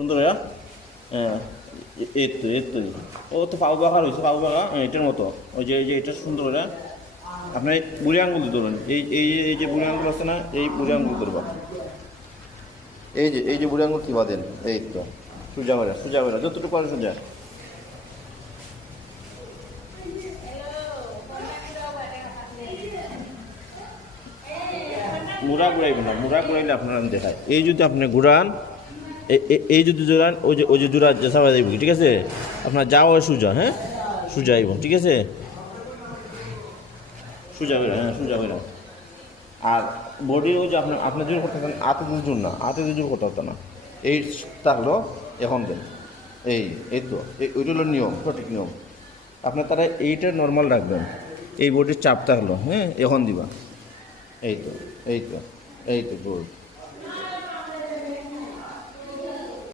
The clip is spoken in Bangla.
সুন্দর হয়ে হ্যাঁ এই তো ও তো পাউ বাঁকা রয়েছে পাউ বাঁকা এটার মতো ওই যে এটা সুন্দর হয়ে আপনার বুড়ি আঙ্গুল ধরুন এই যে বুড়ি আঙ্গুল আছে না এই বুড়ি আঙ্গুল ধরবা এই যে বুড়ি আঙ্গুল কিবা দেন এই তো সোজা করে যতটুকু পারে সোজা মুড়া ঘুরাইবেন না মুড়া ঘুরাইলে আপনারা দেখায় এই যদি আপনি ঘুরান এই যদি জোড়ান ওই যে জোড়া চাপা যাইব ঠিক আছে আপনার যাওয়া সোজা হ্যাঁ সোজা আইব ঠিক আছে সোজা বেরো আর বডির ওই যে আপনার জোর করতে পারেন আতে জোর না আতে জোর করতে হতো না এই থাকলো এখন দেন এই তো ওইটা হলো নিয়ম সঠিক নিয়ম আপনার তারা এইটা নর্মাল রাখবেন এই বডির চাপ থাকলো হ্যাঁ এখন দিবা এই তো গুড